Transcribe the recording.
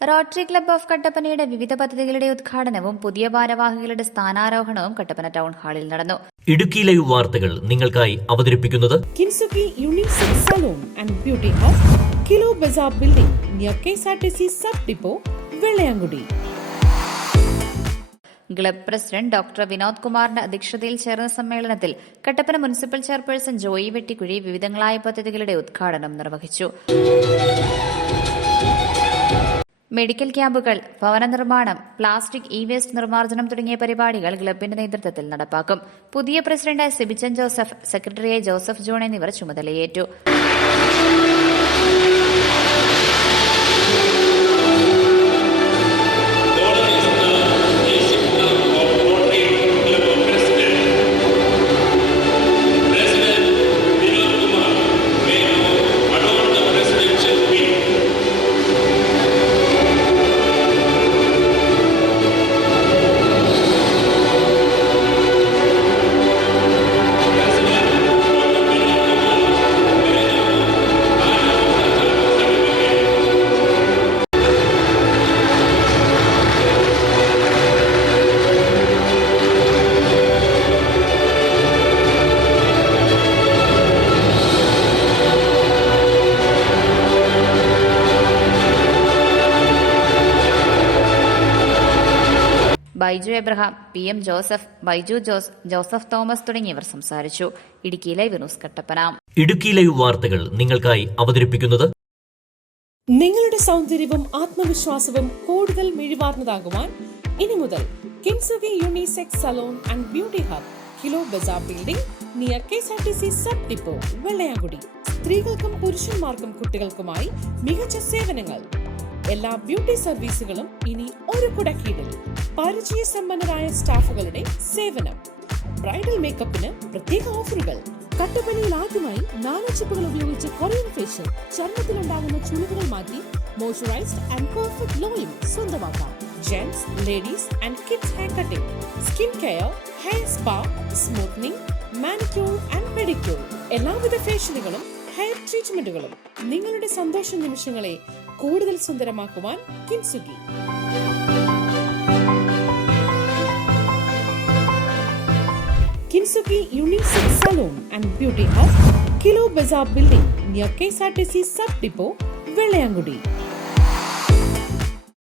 Rotary club of കട്ടപ്പനയുടെ വിവിധ പദ്ധതികളുടെ ഉദ്ഘാടനവും പുതിയ ഭാരവാഹികളുടെ സ്ഥാനാരോഹണവും കട്ടപ്പന ടൗൺ ഹാളിൽ നടന്നു. ഇടുക്കി ലൈവ് വാർത്തകൾ നിങ്ങൾക്കായി അവതരിപ്പിക്കുന്നത് Kinsuki unisex salon and beauty hub, Kilo Bazaar building near KSRTC sub depot, Vellayamkudi. Club president doctor Vinod കുമാറിന്റെ അധ്യക്ഷതയിൽ ചേർന്ന സമ്മേളനത്തിൽ കട്ടപ്പന മുനിസിപ്പൽ ചെയർപേഴ്സൺ ജോയി വെട്ടിക്കുഴി വിവിധങ്ങളായ പദ്ധതികളുടെ ഉദ്ഘാടനം നിർവഹിച്ചു. മെഡിക്കൽ ക്യാമ്പുകൾ, ഭവന നിർമ്മാണം, പ്ലാസ്റ്റിക് വേസ്റ്റ് നിർമ്മാർജ്ജനം തുടങ്ങിയ പരിപാടികൾ ക്ലബിന്റെ നേതൃത്വത്തിൽ നടപ്പാക്കും. പുതിയ പ്രസിഡന്റ് സിബിച്ചൻ ജോസഫ്, സെക്രട്ടറിയായി ജോസഫ് ജോൺ എന്നിവർ ചുമതലയേറ്റു. Baiju Abraham, PM Joseph, Baiju Jose, Joseph Thomas തുടങ്ങിയവർ സംസാരിച്ചു. Idukki live news Kattappana. Idukki live വാർത്തകൾ നിങ്ങൾക്കായി അവതരിപ്പിക്കുന്നത് നിങ്ങളുടെ സൗന്ദര്യവും ആത്മവിശ്വാസവും കൂടുതൽ മിഴിവാർന്നതാകുവാൻ ഇനി മുതൽ Kinsuki unisex salon and beauty hub, Kilo Bazaar building near KSRTC sub depot, Vellayamkudi. സ്ത്രീകൾക്കും പുരുഷന്മാർക്കും കുട്ടികൾക്കുമായി മികച്ച സേവനങ്ങൾ. എല്ലാ ബ്യൂട്ടി സർവീസുകളും ഇനി ഒരു കുടക്കീഴിൽ. പരിചയസമ്പന്നരായ സ്റ്റാഫുകളുടെ സേവനം. ബ്രൈഡൽ മേക്കപ്പിന് പ്രത്യേക ഓഫറുകൾ. കട്ടപ്പനയിൽ ആദ്യമായി നാനോചിപ്പുകൾ ഉപയോഗിച്ച് കൊറിയൻ ഫേഷ്യൽ, ചർമ്മത്തിലുണ്ടാകുന്ന ചുളിവുകൾ മാറ്റി മോയ്സ്ചറൈസ്ഡ് ആൻഡ് പെർഫെക്റ്റ് ഗ്ലോയും സ്വന്തമാക്കാം. Gents, ladies and kids hair cutting, skin care, hair spa, smoothening, manicure and pedicure. എല്ലാവിധ ഫേഷ്യലുകളും ഹെയർ ട്രീറ്റ്മെന്റുകളും. നിങ്ങളുടെ സന്തോഷ നിമിഷങ്ങളെ കൂടുതൽ സുന്ദരമാക്കുവാൻ Kinsuki. Kinsuki unisex salon and beauty hub, Kilo Bazaar building near KSRTC sub depot, Vellayamkudi.